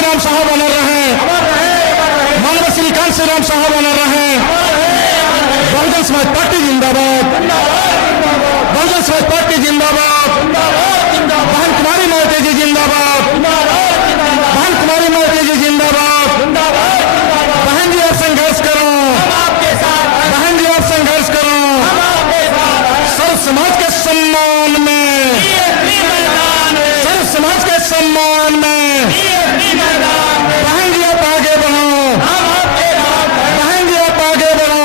कांशीराम साहब अमर रहे, मानव श्री कांशीराम साहब अमर रहे। बहुजन समाज पार्टी जिंदाबाद, बहुजन समाज पार्टी जिंदाबाद, बहन कुमारी मोदी जी जिंदाबाद, बहन कुमारी मोदी जी जिंदाबाद। बहन जी आप संघर्ष करो, बहन जी आप संघर्ष करो। सर्व समाज के सम्मान में, सर्व समाज के सम्मान में बहन जी आप आगे बढ़ो, बहन जी आप आगे बढ़ो।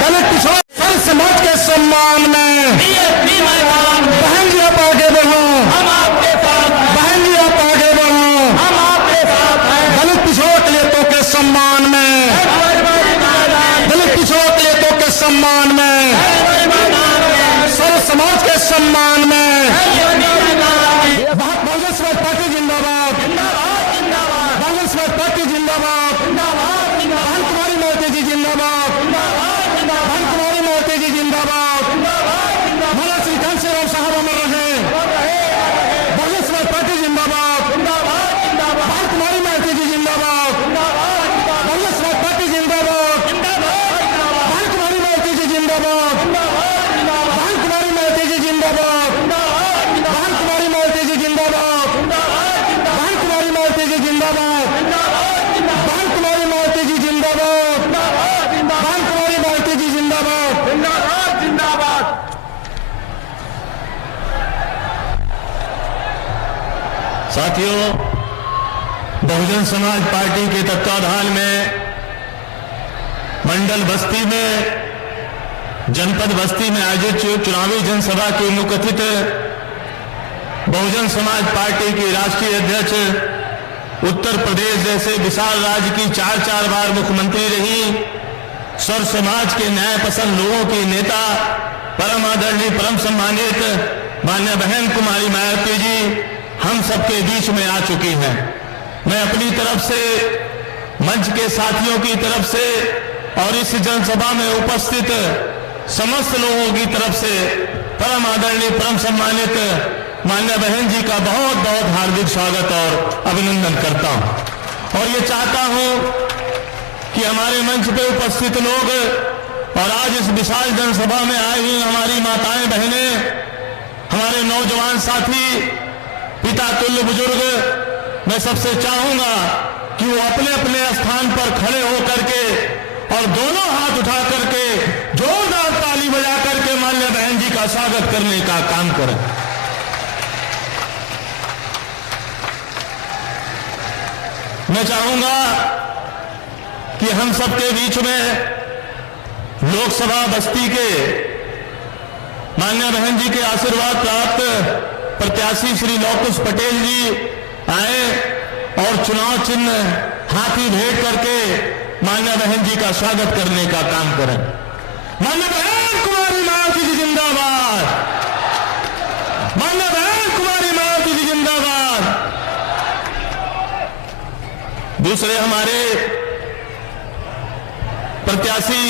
दलित पिछड़ा सर्व समाज के सम्मान में बहन जी आप आगे बढ़ो, बहन जी आप आगे बढ़ो। दलित पिछड़ा दलितों के सम्मान में, दलित पिछड़ा दलितों के सम्मान में, सर्व समाज के सम्मान में बहुजन समाज पार्टी जिंदाबाद, बहुजन समाज पार्टी जिंदाबाद। बहन कुमारी मोदी जी जिंदाबाद, बहन कुमारी मोदी जी जिंदाबाद। मानव श्री कांशीराम साहब अमर रहे, बहुजन समाज पार्टी जिंदाबाद, बहन कुमारी मोदी जी जिंदाबाद, बहुजन समाज पार्टी जिंदाबाद, बहन कुमारी मोदी जी जिंदाबाद, बहन कुमारी मोदी जी जिंदाबाद, बहन कुमारी मोदी जी जिंदाबाद, बहन कुमारी मोदी जी जिंदाबाद, बहन कुमारी मोदी जी जिंदाबाद, बहन कुमारी मोदी जी जिंदाबाद। साथियों, बहुजन समाज पार्टी के तत्वाधान में मंडल बस्ती में, जनपद बस्ती में आयोजित चुनावी जनसभा के मुख्य अतिथि बहुजन समाज पार्टी की राष्ट्रीय अध्यक्ष, उत्तर प्रदेश जैसे विशाल राज्य की 4 बार मुख्यमंत्री रही, सर्व समाज के न्याय पसंद लोगों की नेता, परम आदरणीय परम सम्मानित माननीय बहन कुमारी मायावती जी हम सबके बीच में आ चुकी हैं। मैं अपनी तरफ से, मंच के साथियों की तरफ से और इस जनसभा में उपस्थित समस्त लोगों की तरफ से परम आदरणीय परम सम्मानित माननीय बहन जी का बहुत बहुत हार्दिक स्वागत और अभिनंदन करता हूं। और ये चाहता हूं कि हमारे मंच पे उपस्थित लोग और आज इस विशाल जनसभा में आई हुई हमारी माताएं बहनें, हमारे नौजवान साथी, पिता तुल्य बुजुर्ग, मैं सबसे चाहूंगा कि वो अपने अपने स्थान पर खड़े होकर के और दोनों हाथ उठा करके जोरदार ताली बजा करके माननीय बहन जी का स्वागत करने का काम करें। मैं चाहूंगा कि हम सबके बीच में लोकसभा बस्ती के माननीय बहन जी के आशीर्वाद प्राप्त प्रत्याशी श्री लौकुश पटेल जी आए और चुनाव चिन्ह हाथी भेंट करके माननीय बहन जी का स्वागत करने का काम करें। माननीय बहन कुमारी मायावती जी जिंदाबाद, माननीय बहन कुमारी मायावती जी जिंदाबाद। दूसरे हमारे प्रत्याशी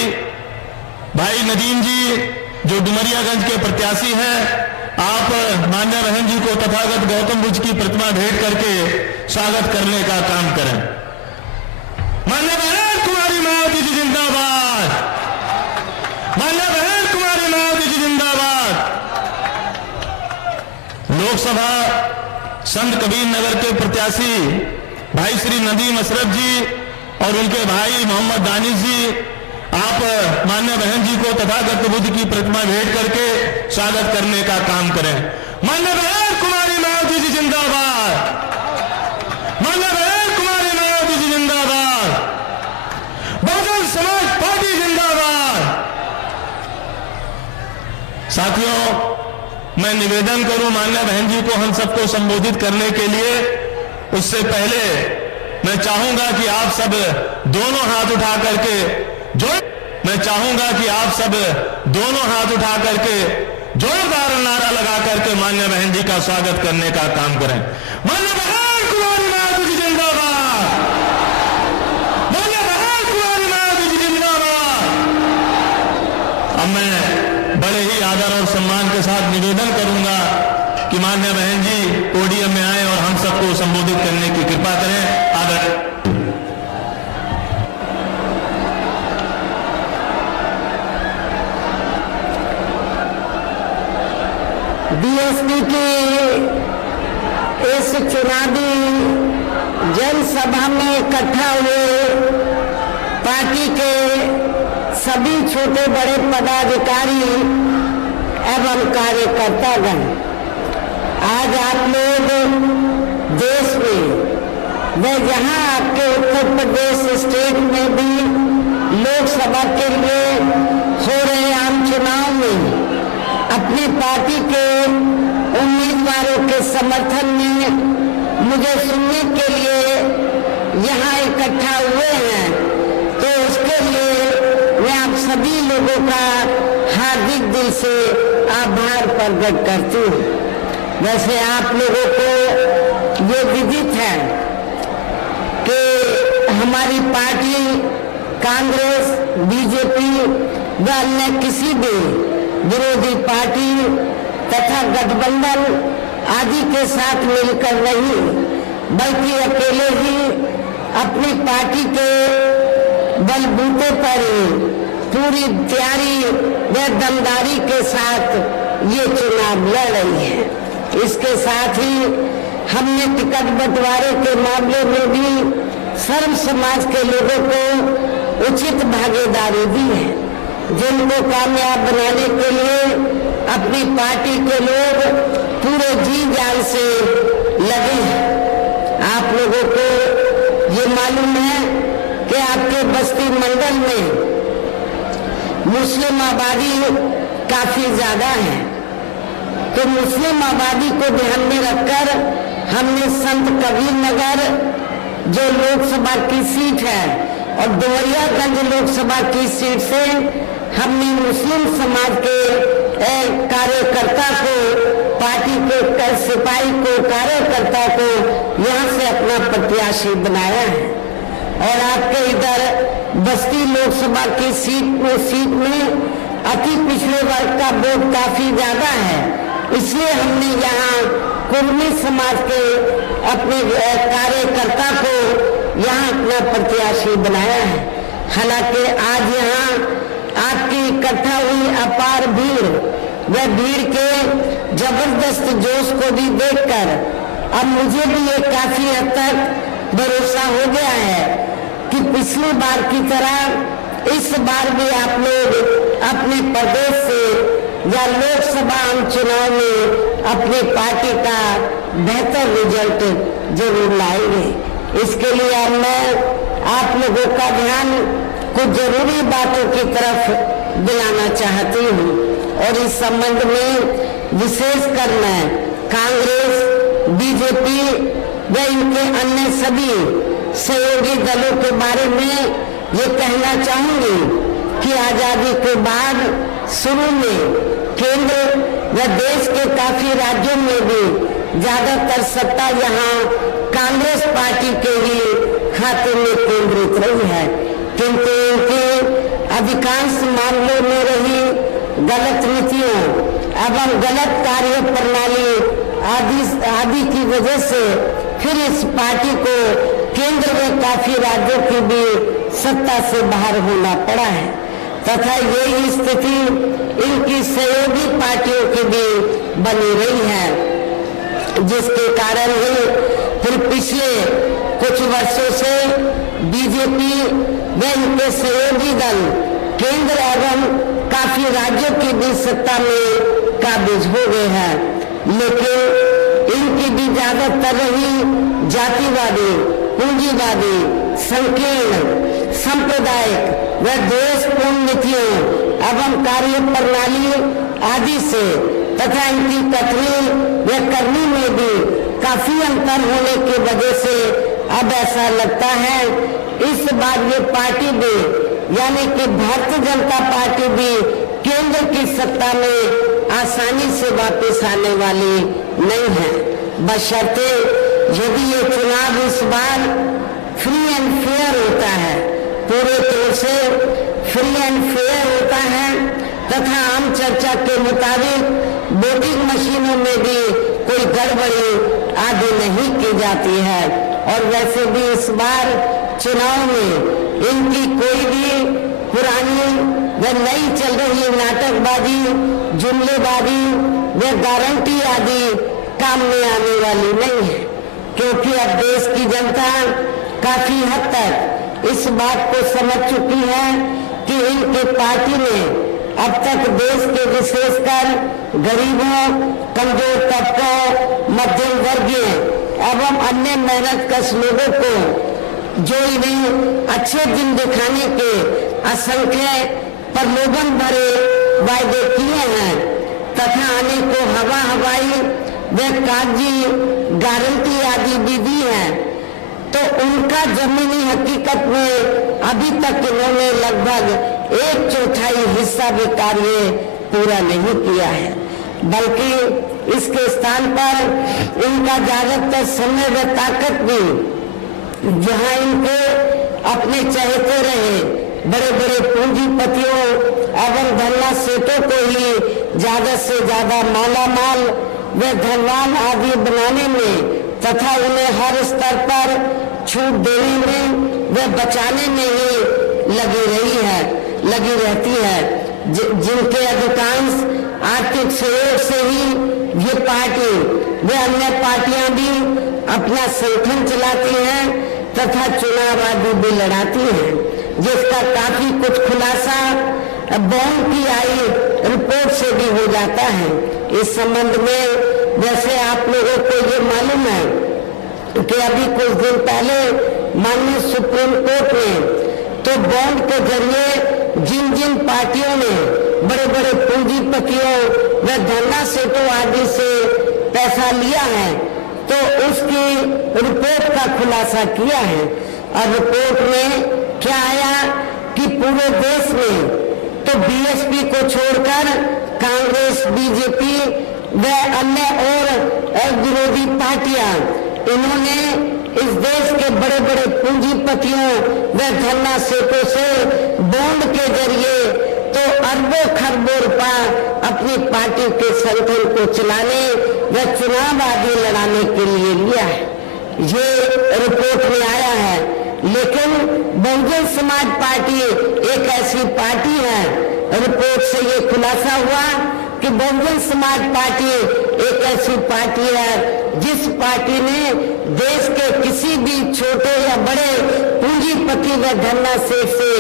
भाई नदीम जी जो डुमरियागंज के प्रत्याशी हैं, आप माननीय बहन जी को तथागत गौतम बुद्ध की प्रतिमा भेंट करके स्वागत करने का काम करें। माननीय बहन कुमारी मायावती जी जिंदाबाद, माननीय बहन कुमारी मायावती जी जिंदाबाद। लोकसभा संत कबीर नगर के प्रत्याशी भाई श्री नदीम अशरफ जी और उनके भाई मोहम्मद दानिश जी, आप माननीय बहन जी को तथागत बुद्ध की प्रतिमा भेंट करके स्वागत करने का काम करें। माननीय बहन कुमारी मायावती जी जिंदाबाद, माननीय बहन कुमारी मायावती जी जिंदाबाद, बहुजन समाज पार्टी जिंदाबाद। साथियों, मैं निवेदन करूं माननीय बहन जी को हम सबको संबोधित करने के लिए, उससे पहले मैं चाहूंगा कि आप सब दोनों हाथ उठा करके जोरदार नारा लगा करके माननीय बहन जी का स्वागत करने का काम करें। माननीय बहन कुमारी मायावती जी जिंदाबाद, माननीय बहन कुमारी मायावती जी जिंदाबाद। अब मैं बड़े ही आदर और सम्मान के साथ निवेदन करूंगा कि माननीय बहन जी पोडियम में आए और हम सबको संबोधित करने की कृपा सभा में इकट्ठा हुए पार्टी के सभी छोटे बड़े पदाधिकारी एवं कार्यकर्तागण, आज आप लोग देश में व जहां आपके उत्तर प्रदेश स्टेट में भी लोकसभा के लिए हो रहे आम चुनाव में अपनी पार्टी के उम्मीदवारों के समर्थन में मुझे सुनने के लिए यहाँ इकट्ठा हुए हैं, तो उसके लिए मैं आप सभी लोगों का हार्दिक दिल से आभार प्रकट करती हूँ। वैसे आप लोगों को ये विदित है कि हमारी पार्टी कांग्रेस, बीजेपी व अन्य किसी भी विरोधी पार्टी तथा गठबंधन आदि के साथ मिलकर नहीं, बल्कि अकेले ही अपनी पार्टी के बलबूते पर पूरी तैयारी व दमदारी के साथ ये चुनाव लड़ रही है। इसके साथ ही हमने टिकट बंटवारे के मामले में भी सर्व समाज के लोगों को उचित भागीदारी दी है, जिनको कामयाब बनाने के लिए अपनी पार्टी के लोग पूरे जी जान से लगे हैं। आप लोगों को ये मालूम है कि आपके बस्ती मंडल में मुस्लिम आबादी काफी ज्यादा है, तो मुस्लिम आबादी को ध्यान में रखकर हमने संत कबीर नगर जो लोकसभा की सीट है और डुमरियागंज लोकसभा की सीट से हमने मुस्लिम समाज के कार्यकर्ता को, पार्टी के सिपाही को, कार्यकर्ता को यहाँ से अपना प्रत्याशी बनाया है। और आपके इधर बस्ती लोकसभा की सीट में अति पिछड़े वर्ग का वोट काफी ज्यादा है, इसलिए हमने यहाँ कुर्मी समाज के अपने कार्यकर्ता को यहाँ अपना प्रत्याशी बनाया है। हालांकि आज यहाँ आपकी इकट्ठा हुई अपार भीड़ व भीड़ के जबरदस्त जोश को भी देखकर अब मुझे भी ये काफी हद तक भरोसा हो गया है कि पिछली बार की तरह इस बार भी आप लोग अपने प्रदेश से या लोकसभा आम चुनाव में अपनी पार्टी का बेहतर रिजल्ट जरूर लाएंगे। इसके लिए मैं आप लोगों का ध्यान कुछ जरूरी बातों की तरफ दिलाना चाहती हूँ और इस संबंध में विशेष कर मैं कांग्रेस, बीजेपी व इनके अन्य सभी सहयोगी दलों के बारे में ये कहना चाहूंगी कि आजादी के बाद शुरू में केंद्र व देश के काफी राज्यों में भी ज्यादातर सत्ता यहाँ कांग्रेस पार्टी के ही खाते में केंद्रित रही है, किंतु इनके अधिकांश मामलों में रही गलत नीतियों एवं गलत कार्य प्रणाली आदि की वजह से फिर इस पार्टी को केंद्र में काफी राज्यों की भी सत्ता से बाहर होना पड़ा है तथा यही स्थिति इनकी सहयोगी पार्टियों की भी बनी रही है, जिसके कारण ही फिर पिछले कुछ वर्षों से बीजेपी व इनके सहयोगी दल केंद्र एवं काफी राज्यों की भी सत्ता में काबिज हो गए हैं, लेकिन इनकी भी ज्यादातर रही जातिवादी, पूंजीवादी, संकीर्ण, सांप्रदायिक व द्वेषपूर्ण नीतियों एवं कार्य प्रणाली आदि से तथा इनकी कथनी व करनी में भी काफी अंतर होने की वजह से अब ऐसा लगता है इस बार ये पार्टी भी यानी कि भारतीय जनता पार्टी भी केंद्र की सत्ता में आसानी से वापस आने वाली नहीं है, बशर्ते यदि ये चुनाव इस बार फ्री एंड फेयर होता है, पूरे तौर से फ्री एंड फेयर होता है तथा आम चर्चा के मुताबिक वोटिंग मशीनों में भी कोई गड़बड़ी आदि नहीं की जाती है और वैसे भी इस बार चुनाव में इनकी कोई भी पुरानी व नई चल रही नाटकबाजी, जुमलेबाजी व गारंटी आदि काम में आने वाली नहीं है, क्योंकि अब देश की जनता काफी हद तक इस बात को समझ चुकी है कि इनकी पार्टी ने अब तक देश के विशेषकर गरीबों, कमजोर तबकों, मध्यम वर्गीय एवं अन्य मेहनतकश लोगों को जो इन्हें अच्छे दिन दिखाने के असंख्य प्रलोभन भरे वायदे किए हैं तथा अनेकों हवाई व कागजी गारंटी आदि भी दी है, तो उनका जमीनी हकीकत में अभी तक इन्होंने लगभग 1/4 हिस्सा भी कार्य पूरा नहीं किया है, बल्कि इसके स्थान पर इनका ज्यादातर समय व ताकत भी जहां इनके अपने चहेते रहे बड़े बड़े पूंजीपतियों एवं धनना सेठों को ही ज्यादा से ज्यादा मालामाल व धनवान आदि बनाने में तथा उन्हें हर स्तर पर छूट देने में व बचाने में ही लगी रहती है, जिनके अधिकांश आर्थिक सहयोग से ही ये पार्टी व अन्य पार्टियां भी अपना संगठन चलाती हैं तथा चुनाव आदि भी लड़ाती हैं, जिसका काफी कुछ खुलासा बॉन्ड की आई रिपोर्ट से भी हो जाता है। इस संबंध में जैसे आप लोगों को ये मालूम है कि अभी कुछ दिन पहले माननीय सुप्रीम कोर्ट ने तो बॉन्ड के जरिए जिन जिन पार्टियों ने बड़े बड़े पूंजीपतियों व धनना सेठों आदि से पैसा लिया है तो उसकी रिपोर्ट का खुलासा किया है, और रिपोर्ट में क्या आया कि पूरे देश में तो बीएसपी को छोड़कर कांग्रेस, बीजेपी व अन्य और विरोधी पार्टियां इन्होंने इस देश के बड़े बड़े पूंजीपतियों व धनना सेठों से बॉन्ड के जरिए तो अरबों खरबों रुपया अपनी पार्टी के संगठन को चलाने व चुनाव आदि लड़ाने के लिए लिया है, ये रिपोर्ट में आया है। लेकिन बहुजन समाज पार्टी एक ऐसी पार्टी है, रिपोर्ट से ये खुलासा हुआ कि बहुजन समाज पार्टी एक ऐसी पार्टी है जिस पार्टी ने देश के किसी भी छोटे या बड़े पूंजीपति व धनना सेठ से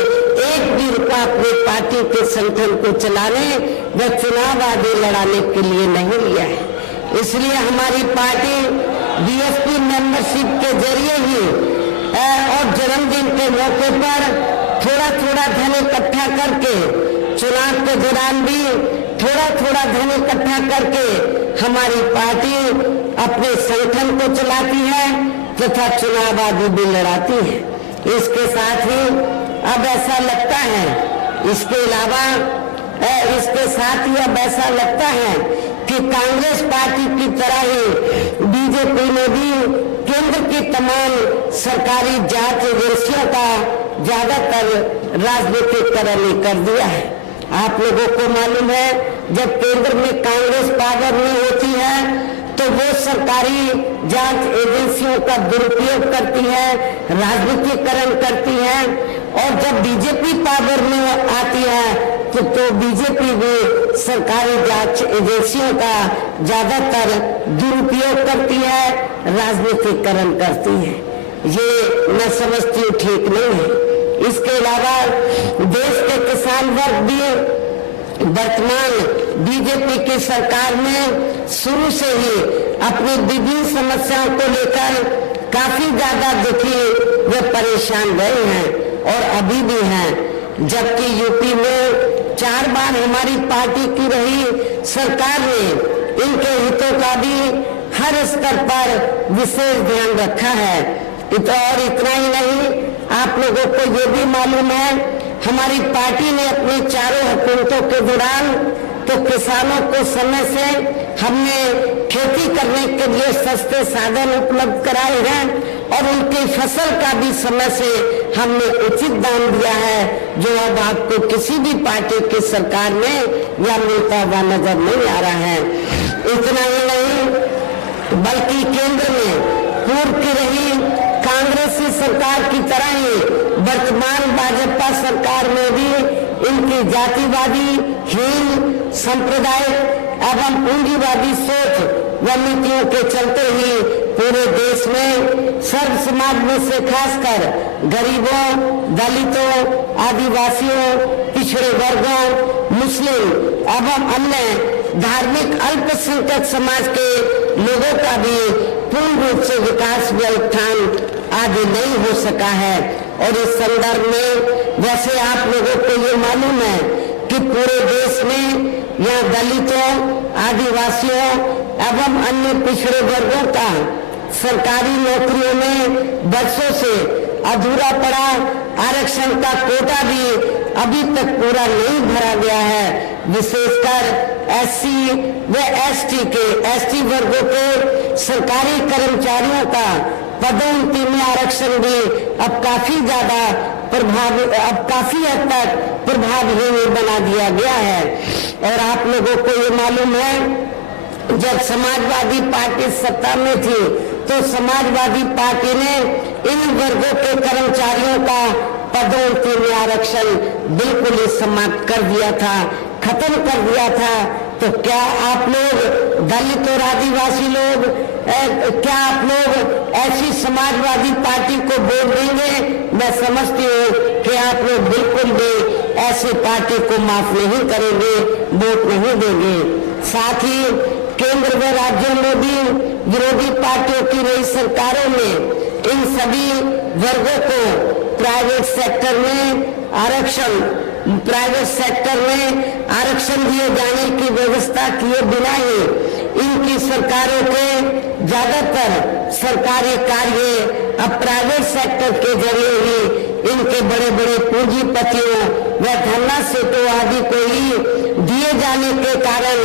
एक भी रुपया अपनी पार्टी के संगठन को चलाने व चुनाव आदि लड़ाने के लिए नहीं लिया है। इसलिए हमारी पार्टी बीएसपी मेंबरशिप के जरिए ही और जन्मदिन के मौके पर थोड़ा थोड़ा धन इकट्ठा करके चुनाव के दौरान भी थोड़ा थोड़ा धन इकट्ठा करके हमारी पार्टी अपने संगठन को चलाती है तथा चुनाव आदि भी लड़ाती है। इसके साथ ही अब ऐसा लगता है, इसके अलावा इसके साथ ही अब ऐसा लगता है कि कांग्रेस पार्टी की तरह ही बीजेपी ने भी केंद्र की तमाम सरकारी जांच एजेंसियों का ज्यादातर राजनीतिकरण कर दिया है। आप लोगों को मालूम है जब केंद्र में कांग्रेस पावर में होती है तो वो सरकारी जांच एजेंसियों का दुरुपयोग करती है, राजनीतिकरण करती है, और जब बीजेपी पावर में आती है तो बीजेपी भी सरकारी जांच एजेंसियों का ज्यादातर दुरुपयोग करती है, राजनीतिकरण करती है। ये मैं समझती हूँ ठीक नहीं है। इसके अलावा देश के किसान वर्ग भी वर्तमान बीजेपी की सरकार में शुरू से ही अपनी विभिन्न समस्याओं को लेकर काफी ज्यादा दुखी व परेशान रहे हैं और अभी भी हैं, जबकि यूपी में 4 बार हमारी पार्टी की रही सरकार ने इनके हितों का भी हर स्तर पर विशेष ध्यान रखा है। और इतना ही नहीं, आप लोगों को ये भी मालूम है हमारी पार्टी ने अपनी चारों हुकूमतों के दौरान तो किसानों को समय से हमने खेती करने के लिए सस्ते साधन उपलब्ध कराए हैं और उनकी फसल का भी समय से हमने उचित दाम दिया है, जो अब आपको किसी भी पार्टी की सरकार में या मिलता हुआ नजर नहीं आ रहा है। इतना ही नहीं, बल्कि केंद्र में पूर्व की रही कांग्रेसी सरकार की तरह ही वर्तमान भाजपा सरकार में भी इनकी जातिवादी, हीन, सांप्रदायिक एवं पूंजीवादी सोच व नीतियों के चलते ही पूरे देश में सर्व समाज में से खासकर गरीबों, दलितों, आदिवासियों, पिछड़े वर्गों, मुस्लिम एवं अन्य धार्मिक अल्पसंख्यक समाज के लोगों का भी पूर्ण रूप से विकास व उत्थान आदि नहीं हो सका है। और इस संदर्भ में वैसे आप लोगों को ये मालूम है कि पूरे देश में यहाँ दलितों, आदिवासियों एवं अन्य पिछड़े वर्गों का सरकारी नौकरियों में वर्षों से अधूरा पड़ा आरक्षण का कोटा भी अभी तक पूरा नहीं भरा गया है। विशेषकर एससी व एसटी वर्गों के सरकारी कर्मचारियों का पदोन्नति में आरक्षण भी अब काफी हद तक प्रभावहीन बना दिया गया है। और आप लोगों को ये मालूम है जब समाजवादी पार्टी सत्ता में थी तो समाजवादी पार्टी ने इन वर्गों के कर्मचारियों का पदोन्नति में आरक्षण बिल्कुल ही समाप्त कर दिया था, खत्म कर दिया था। तो क्या आप लोग दलित और आदिवासी लोग क्या आप लोग ऐसी समाजवादी पार्टी को वोट देंगे? मैं समझती हूँ कि आप लोग बिल्कुल भी ऐसी पार्टी को माफ नहीं करेंगे, वोट नहीं देंगे। साथ ही केंद्र व राज्यों में भी विरोधी पार्टियों की रही सरकारों में इन सभी वर्गों को प्राइवेट सेक्टर में आरक्षण दिए जाने की व्यवस्था किए बिना ही इनकी सरकारों के ज्यादातर सरकारी कार्य अब प्राइवेट सेक्टर के जरिए ही इनके बड़े बड़े पूंजीपतियों व धन्ना सेठों आदि को ही दिए जाने के कारण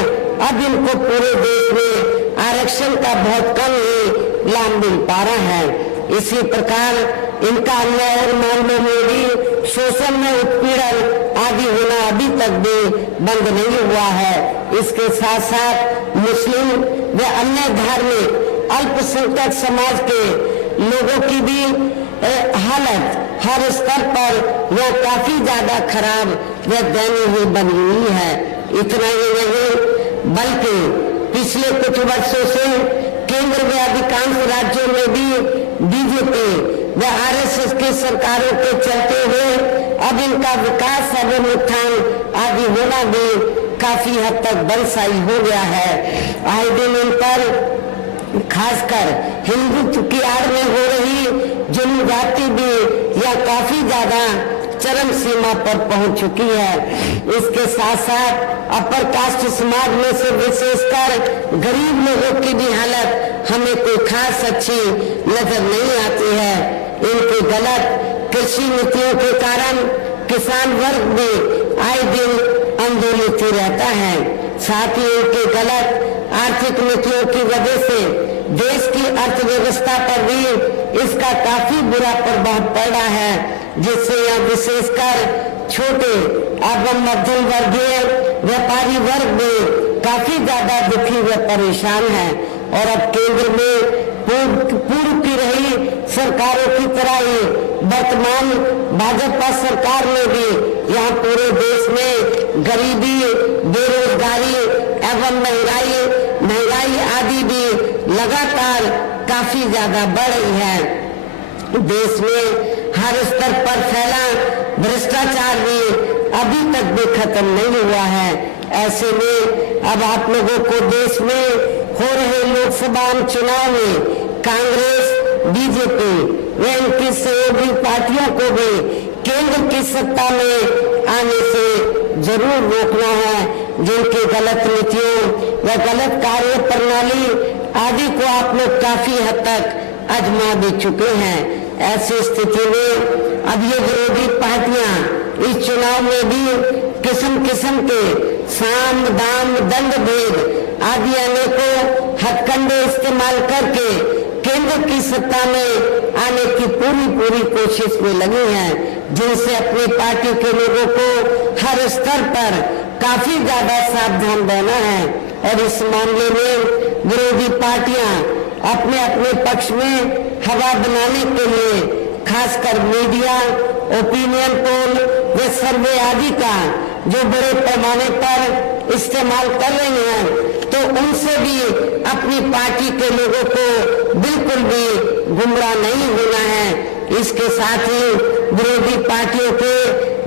अब इनको पूरे देश में आरक्षण का बहुत कम ही लाभ मिल पा रहा है। इसी प्रकार इनका अन्याय और मामलों में भी शोषण में उत्पीड़न आदि होना अभी तक भी बंद नहीं हुआ है। इसके साथ साथ मुस्लिम व अन्य धार्मिक अल्पसंख्यक समाज के लोगों की भी हालत हर स्तर पर वो काफी ज्यादा खराब व दयनीय बनी हुई है। इतना ही नहीं बल्कि पिछले कुछ वर्षों से केंद्र में अधिकांश राज्यों में भी बीजेपी व आरएसएस की सरकारों के चलते हुए अब इनका विकास एवं उत्थान आदि होना भी काफी हद तक बलशाली हो गया है। आए दिन इन पर खासकर हिंदुत्व की आड़ में हो रही जुल्मजाती भी यह काफी ज्यादा चरम सीमा पर पहुंच चुकी है। इसके साथ साथ अपर कास्ट समाज में से विशेषकर गरीब लोगों की भी हालत हमें कोई खास अच्छी नजर नहीं आती है। इनकी गलत कृषि नीतियों के कारण किसान वर्ग भी आए दिन आंदोलित रहता है। साथ ही इनके गलत आर्थिक नीतियों की वजह से देश की अर्थव्यवस्था पर भी इसका काफी बुरा प्रभाव पड़ रहा है, जिससे यह विशेषकर छोटे एवं मध्यम वर्गीय व्यापारी वर्ग भी काफी ज्यादा दुखी व परेशान है। और अब केंद्र में पूर्व की रही सरकारों की तरह ही वर्तमान भाजपा सरकार में भी यहाँ पूरे देश में गरीबी, बेरोजगारी एवं महंगाई आदि भी लगातार काफी ज्यादा बढ़ रही है। देश में हर स्तर पर फैला भ्रष्टाचार भी अभी तक भी खत्म नहीं हुआ है। ऐसे में अब आप लोगों को देश में हो रहे लोकसभा चुनाव में कांग्रेस, बीजेपी व इनकी सहयोगी पार्टियों को भी केंद्र की सत्ता में आने से जरूर रोकना है। जिनकी गलत नीतियों व गलत कार्य प्रणाली आदि को आप लोग काफी हद तक आजमा भी चुके हैं। ऐसी स्थिति में अब ये विरोधी पार्टियां इस चुनाव में भी किस्म किस्म के साम दाम दंड भेद आदि अनेकों हथकंडे इस्तेमाल करके केंद्र की सत्ता में आने की पूरी कोशिश में लगी हैं, जिनसे अपनी पार्टी के लोगों को हर स्तर पर काफी ज्यादा सावधान रहना है। और इस मामले में विरोधी पार्टियां अपने अपने पक्ष में हवा बनाने के लिए खासकर मीडिया, ओपिनियन पोल व सर्वे आदि का जो बड़े पैमाने पर इस्तेमाल कर रही हैं, तो उनसे भी अपनी पार्टी के लोगों को बिल्कुल गुमराह नहीं होना है। इसके साथ ही विरोधी पार्टियों के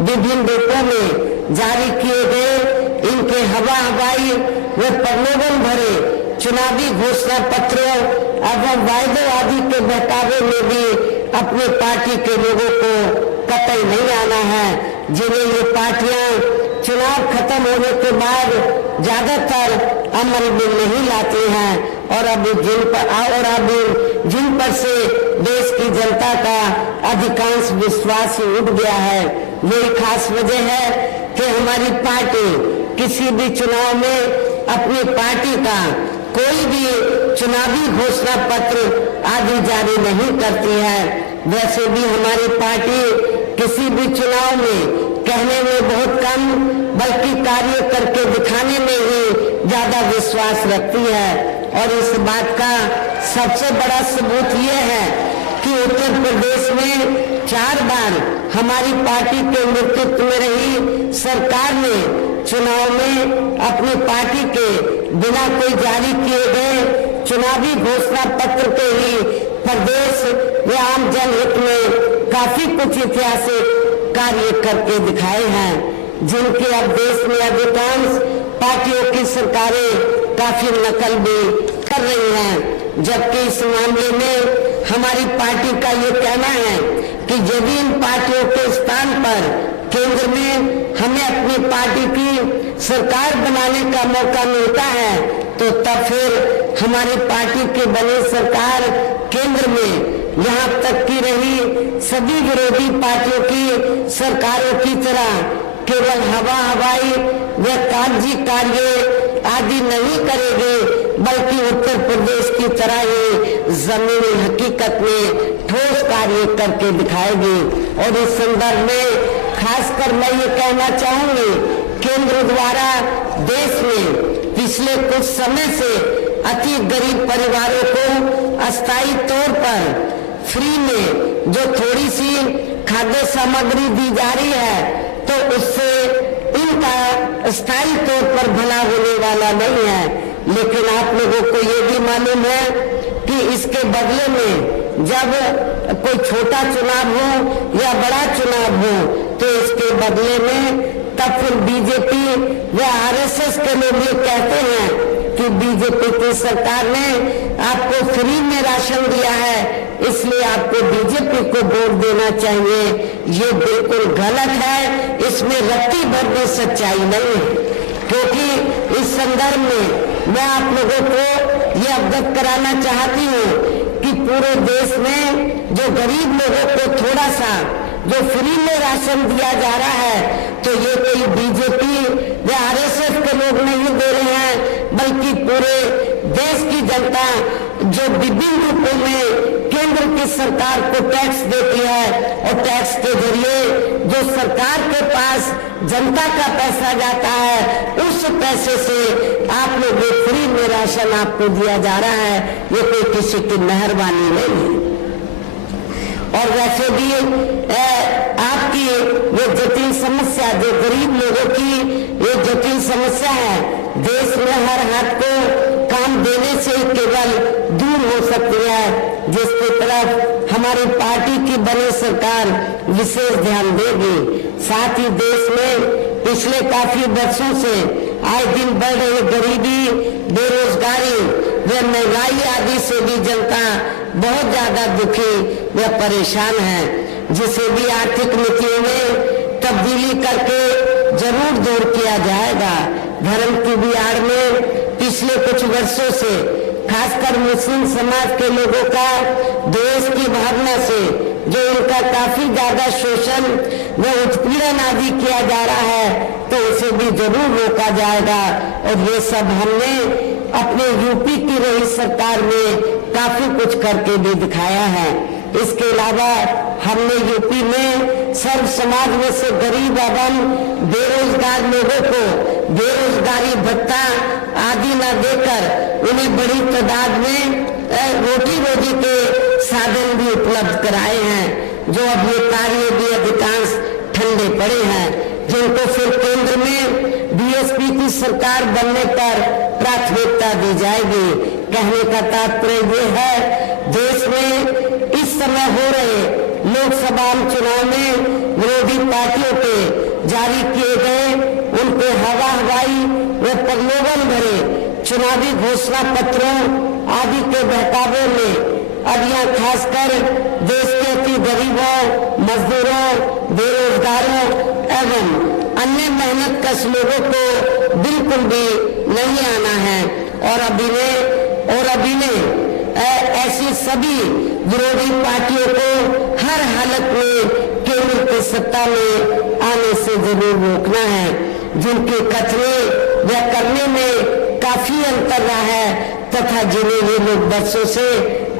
विभिन्न रूपों में जारी किए गए इनके हवाई व प्रलोभन भरे चुनावी घोषणा पत्रों एवं वायदे आदि के बहकावे में भी अपनी पार्टी के लोगों को कतई नहीं आना है, जिन्हें ये पार्टियां चुनाव खत्म होने के बाद ज्यादातर अमल में नहीं लाती हैं और अभी जिन पर से देश की जनता का अधिकांश विश्वास उठ गया है। यही खास वजह है कि हमारी पार्टी किसी भी चुनाव में अपनी पार्टी का कोई भी चुनावी घोषणा पत्र आदि जारी नहीं करती है। वैसे भी हमारी पार्टी किसी भी चुनाव में कहने में बहुत कम बल्कि कार्य करके दिखाने में ही ज्यादा विश्वास रखती है। और इस बात का सबसे बड़ा सबूत ये है कि उत्तर प्रदेश में 4 बार हमारी पार्टी के नेतृत्व में रही सरकार ने चुनाव में अपनी पार्टी के बिना कोई जारी किए गए चुनावी घोषणा पत्र के ही प्रदेश व आम जनहित में काफी कुछ ऐतिहासिक कार्य करके दिखाए हैं, जिनके अब देश में अधिकांश पार्टियों की सरकारें काफी नकल भी कर रही हैं। जबकि इस मामले में हमारी पार्टी का ये कहना है कि यदि इन पार्टियों के स्थान पर केंद्र में हमें अपनी पार्टी की सरकार बनाने का मौका मिलता है तो तब फिर हमारी पार्टी की बनी सरकार केंद्र में यहाँ तक की रही सभी विरोधी पार्टियों की सरकारों की तरह केवल हवाई व कागजी कार्य आदि नहीं करेगी, बल्कि उत्तर प्रदेश की तरह ही जमीनी हकीकत में ठोस कार्य करके दिखाएगी। और इस संदर्भ में खासकर मैं ये कहना चाहूंगी, केंद्र द्वारा देश में पिछले कुछ समय से अति गरीब परिवारों को अस्थायी तौर पर फ्री में जो थोड़ी सी खाद्य सामग्री दी जा रही है, तो उससे इनका स्थायी तौर पर भला होने वाला नहीं है। लेकिन आप लोगों को ये भी मालूम है कि इसके बदले में जब कोई छोटा चुनाव हो या बड़ा चुनाव हो तो इसके बदले में तब फिर बीजेपी व आरएसएस के लोग ये कहते हैं कि बीजेपी की सरकार ने आपको फ्री में राशन दिया है, इसलिए आपको बीजेपी को वोट देना चाहिए। ये बिल्कुल गलत है, इसमें रत्ती भर भी सच्चाई नहीं है। क्योंकि इस संदर्भ में मैं आप लोगों को ये अवगत कराना चाहती हूँ कि पूरे देश में जो गरीब लोगों को थोड़ा सा जो फ्री में राशन दिया जा रहा है, तो ये कोई बीजेपी या आरएसएस के लोग नहीं दे रहे हैं, बल्कि पूरे देश की जनता जो विभिन्न रूपों में केंद्र की सरकार को टैक्स देती है और टैक्स के जरिए जो सरकार के पास जनता का पैसा जाता है, उस पैसे से आप लोग फ्री में राशन आपको दिया जा रहा है। ये कोई किसी की मेहरबानी नहीं है। और वैसे भी आपकी ये जटिल समस्या, जो गरीब लोगों की ये जटिल समस्या है, देश में हर हाथ को काम देने से केवल दूर हो सकती है, जिसकी तरफ हमारी पार्टी की बनी सरकार विशेष ध्यान देगी। साथ ही देश में पिछले काफी वर्षों से आए दिन बढ़ रही गरीबी, बेरोजगारी व महंगाई आदि से भी जनता बहुत ज्यादा दुखी व परेशान है, जिसे भी आर्थिक नीतियों में तब्दीली करके जरूर दूर किया जाएगा। धर्म की भी आड़ में पिछले कुछ वर्षों से खासकर मुस्लिम समाज के लोगों का देश की भावना से जो इनका काफी ज्यादा शोषण व उत्पीड़न आदि किया जा रहा है, तो उसे भी जरूर रोका जाएगा। और ये सब हमने अपने यूपी की रही सरकार में काफी कुछ करके भी दिखाया है। इसके अलावा हमने यूपी में सर्व समाज में से गरीब एवं बेरोजगार लोगों को बेरोजगारी भत्ता आदि न देकर उन्हें बड़ी तादाद में रोटी रोजी के साधन भी उपलब्ध कराए हैं, जो अब ये कार्य भी अधिकांश ठंडे पड़े हैं, जिनको फिर केंद्र में बीएसपी की सरकार बनने पर प्राथमिकता दी जाएगी। कहने का तात्पर्य ये है, देश में समय हो रहे लोकसभा चुनाव में विरोधी पार्टियों के जारी किए गए उनके हवाई व प्रलोभन भरे चुनावी घोषणा पत्रों आदि के बहकावे में अब यह खासकर देश के अति गरीबों, मजदूरों, बेरोजगारों एवं अन्य मेहनत कश लोगों को बिल्कुल भी नहीं आना है और अभी ने ऐसी सभी विरोधी पार्टियों को हर हालत में केंद्र की सत्ता में आने से जरूर रोकना है, जिनके कथने व करने में काफी अंतर रहा है तथा जिन्हें ये लोग वर्षों से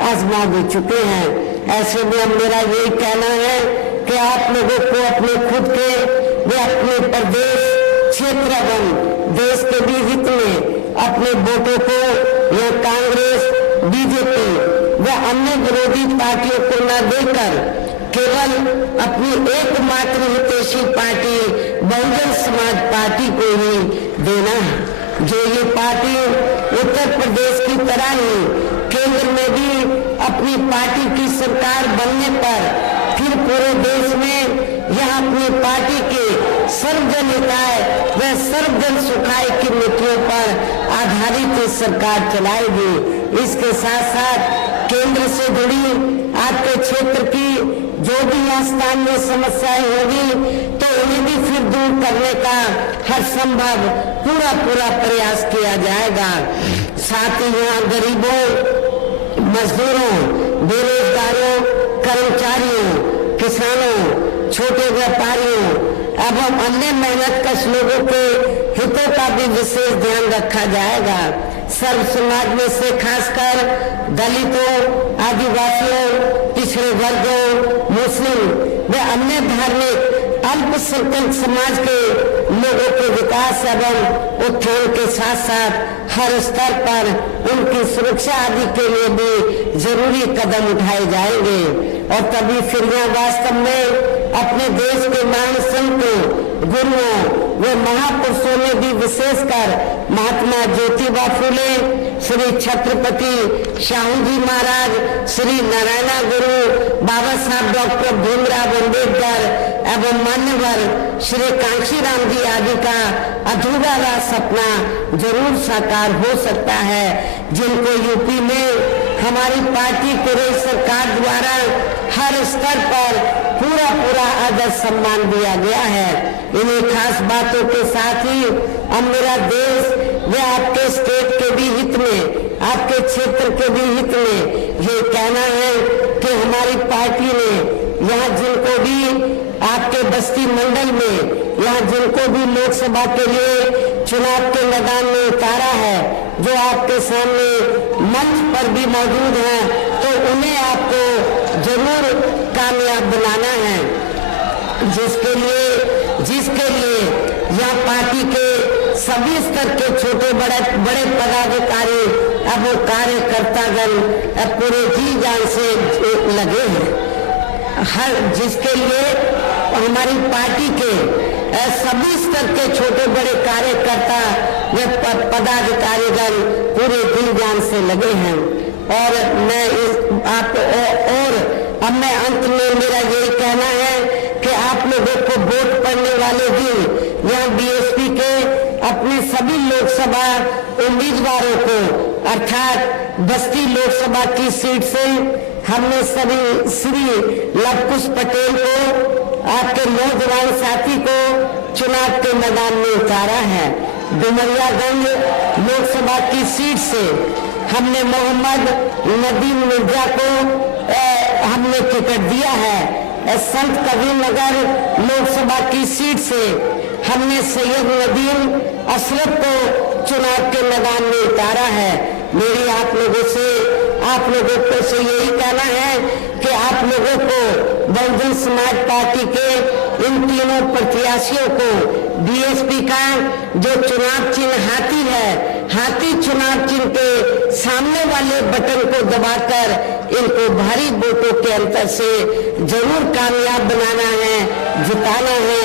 आजमा भी चुके हैं। ऐसे में अब मेरा यही कहना है कि आप लोगों को अपने खुद के व अपने प्रदेश क्षेत्र एवं देश के भी हित में अपने वोटों को या कांग्रेस, बीजेपी व अन्य विरोधी पार्टियों को न देकर केवल अपनी एकमात्र हितैषी पार्टी बहुजन समाज पार्टी को ही देना है। जो ये पार्टी उत्तर प्रदेश की तरह ही केंद्र में भी अपनी पार्टी की सरकार बनने पर फिर पूरे देश में यह अपनी पार्टी के सर्वजन हिताय व सर्वजन सुखाय की नीतियों पर आधारित सरकार चलाएगी। इसके साथ साथ केंद्र से जुड़ी आपके क्षेत्र की जो भी स्थानीय समस्याएं होगी तो उन्हें भी फिर दूर करने का हर संभव पूरा प्रयास किया जाएगा। साथ ही यहाँ गरीबों, मजदूरों, बेरोजगारों, कर्मचारियों, किसानों, छोटे व्यापारियों एवं अन्य मेहनत कश लोगों के हितों का भी विशेष ध्यान रखा जाएगा। सर्व समाज में से खासकर दलितों, आदिवासियों, पिछड़े वर्गों, मुस्लिम व अन्य धार्मिक अल्पसंख्यक समाज के लोगों के विकास एवं उत्थान के साथ साथ हर स्तर पर उनकी सुरक्षा आदि के लिए भी जरूरी कदम उठाए जाएंगे और तभी फिर यह वास्तव में अपने देश के महान संतों, गुरुओं व महापुरुषों ने भी विशेषकर महात्मा ज्योतिबा फुले, श्री छत्रपति शाहू जी महाराज, श्री नारायण गुरु, बाबा साहब डॉक्टर भीमराव अम्बेडकर एवं मान्यवर श्री कांशीराम जी आदि का अधूरा रहा सपना जरूर साकार हो सकता है, जिनको यूपी में हमारी पार्टी पूरी सरकार द्वारा हर स्तर पर पूरा आदर सम्मान दिया गया है। इन्हीं खास बातों के साथ ही अब मेरा देश व आपके स्टेट के भी हित में, आपके क्षेत्र के भी हित में ये कहना है कि हमारी पार्टी ने यहाँ जिनको भी आपके बस्ती मंडल में यहाँ जिनको भी लोकसभा के लिए चुनाव के मैदान में उतारा है, जो आपके सामने मंच पर भी मौजूद हैं, तो उन्हें आपको जरूर कामयाब बनाना है, जिसके लिए यह पार्टी के सभी स्तर के छोटे बड़े पदाधिकारी अब वो कार्यकर्तागण पूरे जी जान से लगे हैं। जिसके लिए हमारी पार्टी के सभी स्तर के छोटे बड़े कार्यकर्ता व पदाधिकारीगण पूरे दिल जान से लगे हैं। और अब मैं अंत में मेरा यही कहना है कि आप लोगों को वोट पड़ने वाले दिन यहाँ बीएसपी के अपने सभी लोकसभा उम्मीदवारों को अर्थात बस्ती लोकसभा की सीट से हमने सभी श्री लवकुश पटेल को, आपके नौजवान साथी को चुनाव के मैदान में उतारा है। डुमरियागंज लोकसभा की सीट से हमने मोहम्मद नदीम मिर्जा को हमने टिकट दिया है। संत कबीर नगर लोकसभा की सीट से हमने सैयद नदीम अशरफ को चुनाव के मैदान में उतारा है। मेरी आप लोगों से यही कहना है कि आप लोगों को बहुजन समाज पार्टी के इन तीनों प्रत्याशियों को बीएसपी का जो चुनाव चिन्ह हाथी है, हाथी चुनाव चिन्ह के सामने वाले बटन को दबाकर इनको भारी वोटों के अंतर से जरूर कामयाब बनाना है, जिताना है